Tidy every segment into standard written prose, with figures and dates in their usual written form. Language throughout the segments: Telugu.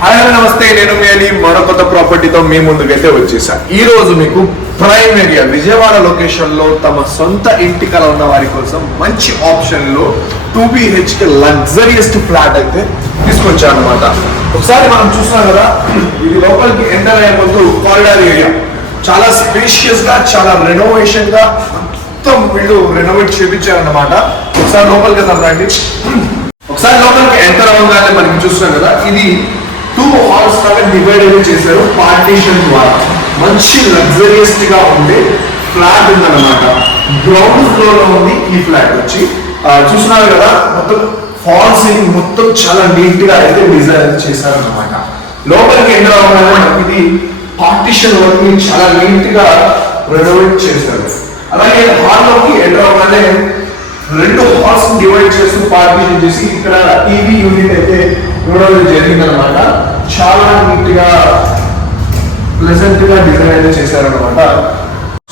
హాయ్ నమస్తే, నేను మీ అలీ మరో కొత్త ప్రాపర్టీతో మీ ముందుకైతే వచ్చేసా. ఈ రోజు మీకు ప్రైమ్ ఏరియా విజయవాడ లొకేషన్ లో తమ సొంత ఇంటి కల ఉన్న వారి కోసం మంచి ఆప్షన్ లో 2 BHK లగ్జరియస్ట్ ఫ్లాట్ అయితే తీసుకొచ్చా అనమాట. ఒకసారి మనం చూస్తున్నాం కదా, ఇది లోపలికి ఎంటర్ అయ్యే ముందు కారిడార్ ఏరియా చాలా స్పేషియస్ గా, చాలా రెనోవేషన్ గా మొత్తం వీళ్ళు రెనోవేట్ చేయించారన్నమాట. ఒకసారి లోపలికి రండి. ఒకసారి లోపలికి ఎంటర్ అవ్వగానే మనకి చూస్తున్నాం కదా, ఇది 2 హాల్స్ లాగా డివైడ్ అయితే చేశారు పార్టీషన్ ద్వారా. మంచి లగ్జరియస్ గా ఉండే ఫ్లాట్ ఉందన్నమాట. గ్రౌండ్ ఫ్లోర్ లో ఉంది ఈ ఫ్లాట్ వచ్చి. చూస్తున్నారు కదా, మొత్తం ఫాల్ సీలింగ్ మొత్తం చాలా నీట్ గా అయితే డిజైన్ చేశారన్నమాట. లోపలికి ఎంటర్ అవ్వగానే ఇది పార్టీషన్ వర్క్ చాలా నీట్ గా రెనోవేట్ చేశారు. అలాగే హాల్ లోకి ఎంటర్ అవ్వగానే 2 హాల్స్ డివైడ్ చేస్తూ పార్టీషన్ చేసి ఇక్కడ టీవీ యూనిట్ అయితే ఇవ్వడం జరిగిందనమాట. చాలా నీట్ గా ప్లెజెంట్ గా డిజైన్ అయితే చేశారనమాట.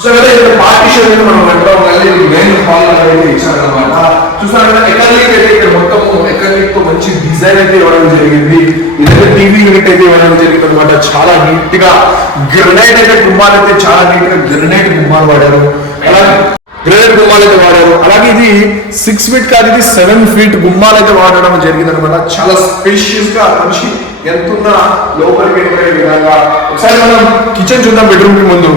సో ఇక్కడ పార్టీషన్ అయితే మనం ఎంటర్ అవ్వగానే మెయిన్ హాల్ అయితే ఇచ్చారనమాట. చూసారు కదా, ఎకర్లీక్ అయితే ఇక్కడ మొత్తం ఎకర్లీక్ తో మంచి డిజైన్ అయితే ఇవ్వడం జరిగింది. ఇదైతే టీవీ యూనిట్ అయితే ఇవ్వడం జరిగింది అనమాట. చాలా నీట్ గా గ్రెనైట్ అయితే గుమ్మాలు అయితే చాలా నీట్ గా గ్రెనైట్ గుమ్మాలు వాడారు. గ్రెనైట్ గుమ్మాలు అయితే వాడారు. అలాగే ఇది 6 ఫీట్ కాదు, ఇది 7 ఫీట్ గుమ్మాలు అయితే వాడడం జరిగింది అనమాట. చాలా స్పేషియస్ గా మనిషి ఎంతున్నా లోపలికి వెళ్ళే విధంగా. ఒకసారి మనం కిచెన్ చూద్దాం. బెడ్రూమ్ కి ముందు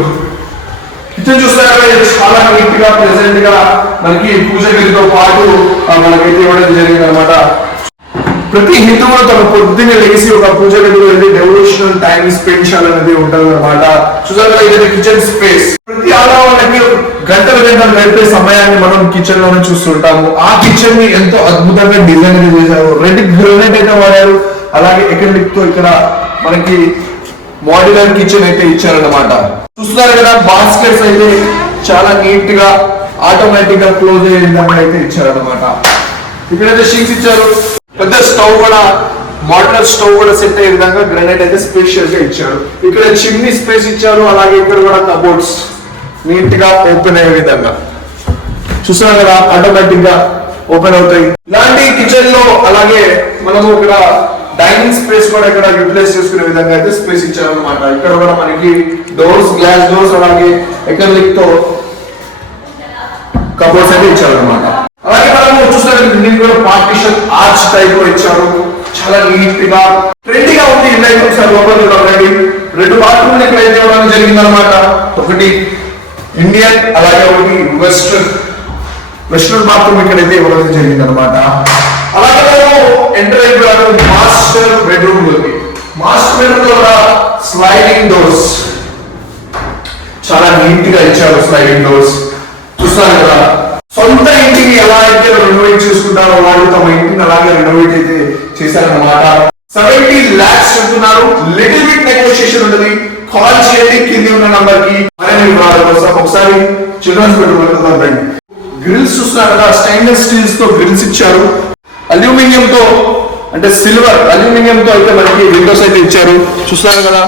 కిచెన్ చూస్తారా, చాలా నీట్ గా ప్రెసెంట్ గా మనకి పూజ గదితో పాటు మనకైతే ఇవ్వడం జరిగింది అనమాట. ప్రతి హిందువులు తన పొద్దున్నే లేచి ఒక పూజ గదిలో వెళ్ళి డెవోషనల్ టైం స్పెండ్ చేయాలనేది ఉంటుంది అనమాట. చూసారా, ఇది కిచెన్ స్పేస్. ప్రతి ఆడవాళ్ళకి గంటల గడిపే సమయాన్ని మనం కిచెన్ లోనే చూస్తుంటాము. ఆ కిచెన్ ని ఎంతో అద్భుతంగా డిజైన్ చేశారు. రెడ్ గ్రెనైట్ అయితే వాడారు. అలాగే ఎకరిక్ తో ఇక్కడ మనకి మోడ్యులర్ కిచెన్ అయితే ఇచ్చారన్నమాట. చూస్తున్నారు కదా, బాస్కెట్స్ అయితే చాలా నీట్ గా ఆటోమేటిక్ గా క్లోజ్ అయ్యే విధంగా అయితే ఇచ్చారన్నమాట. ఇక్కడైతే షీట్స్ ఇచ్చారు. పెద్ద స్టవ్ కూడా, మోడ్యులర్ స్టవ్ కూడా సెట్ అయ్యే విధంగా గ్రానైట్ అయితే స్పేషియస్ గా ఇచ్చారు. ఇక్కడ చిమ్నీ స్పేస్ ఇచ్చారు. అలాగే ఇక్కడ కూడా కబోర్డ్స్ నీట్ గా ఓపెన్ అయ్యే విధంగా చూస్తున్నారు కదా, ఆటోమేటిక్ గా ఓపెన్ అవుతాయి ఇలాంటి కిచెన్ లో. అలాగే మనము ఇక్కడ డైనింగ్ స్పేస్ కూడా ఇక్కడ యూటిలైజ్ చేసుకునే విధంగా అయితే స్పేస్ ఇచ్చారన్నమాట. ఇక్కడ కూడా మనకి డోర్స్, గ్లాస్ డోర్స్, అలాగే ఎకర్లిక్ తో కబోర్డ్స్ అయితే ఇచ్చారన్నమాట. అలాగే మనము చూస్తున్నట్టు దీనికి కూడా పార్టీషన్ ఆర్చ్ టైప్ లో ఇచ్చారు. చాలా నీట్ గా ట్రెండీ గా ఉంది. ఇదైతే ఒకసారి లోపలికి రండి. 2 బాత్రూమ్లు ఇక్కడ అయితే ఇవ్వడం జరిగిందనమాట. ఒకటి ఇండియన్, అలాగే ఒకటి వెస్టర్న్ బాత్రూమ్ ఇక్కడైతే ఇవ్వడం జరిగిందనమాట. అలాగే మేము ఎంటర్ అయిపోయాము మాస్టర్ బెడ్రూమ్ లోకి. మాస్టర్ బెడ్రూమ్ లో స్లైడింగ్ డోర్స్ చాలా నీట్ గా ఇచ్చారు. స్లైడింగ్ డోర్స్ చూస్తున్నారు కదా. సొంత ఇంటిని ఎలా అయితే రెనోవేట్ చేసుకుంటారో వాళ్ళు తమ ఇంటిని అలాగే రెనోవేట్ అయితే చేశారన్నమాట. 70 lakhs చెప్తున్నారు. లిటిల్ బిట్ నెగోషియేషన్ ఉంటుంది. కాల్ చేయండి కింది ఉన్న నంబర్ కి. ఒకసారి చిల్డ్రన్స్ బెడ్రూమ్ రండి. గ్రిల్స్ చూస్తున్నారు కదా, స్టెయిన్లెస్ స్టీల్స్ తో గ్రిల్స్ ఇచ్చారు. అల్యూమినియం తో, అంటే సిల్వర్ అల్యూమినియం తో అయితే మనకి విండోస్ అయితే ఇచ్చారు. చూస్తున్నారు కదా,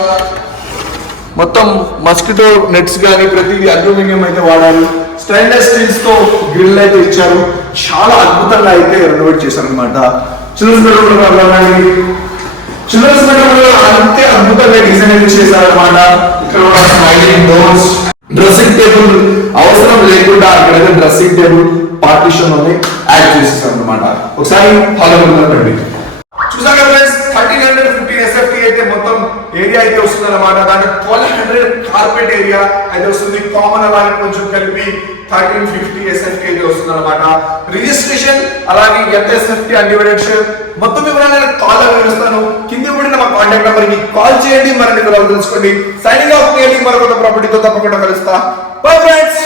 మొత్తం మస్కిటో నెట్స్ కానీ ప్రతిదీ అల్యూమినియం అయితే వాడారు. స్టెయిన్లెస్ స్టీల్స్ తో గ్రిల్ అయితే ఇచ్చారు. చాలా అద్భుతంగా అయితే రెనోవేట్ చేశారు అనమాట. చిల్డ్రన్స్ బెడ్రూమ్ లో అంతే అద్భుతంగా డిజైన్ అయితే చేశారనమాట. ఇక్కడ స్లైడింగ్ డోర్స్, డ్రెస్సింగ్ టేబుల్ అవసరం లేకుండా అక్కడైతే డ్రెస్సింగ్ టేబుల్ పార్టీషన్ లోనే యాడ్ చేసేసారు అనమాట. ఒకసారి హాల్ రండి. చూసాక 1350 SFT అయితే మొత్తం ఏరియా అయితే వస్తుంది అనమాట. దాంట్లో 1200 కార్పెట్ ఏరియా అయితే వస్తుంది. కామన్ అలాగే కొంచెం కలిపి 1350 SFT అయితే వస్తుంది అనమాట. రిజిస్ట్రేషన్ అలాగే ఎంత SFT అన్డివైడెడ్ షేర్ మొత్తం వివరాలు కాల్ వివరిస్తాను. కింద ఇవ్వబడిన మా కాంటాక్ట్ నెంబర్ కి కాల్ చేయండి. మరిన్ని వివరాలు తెలుసుకోండి. సైనింగ్ ఆఫ్ చేయండి. మరొక ప్రాపర్టీతో తప్పకుండా కలుస్తా. Bye friends.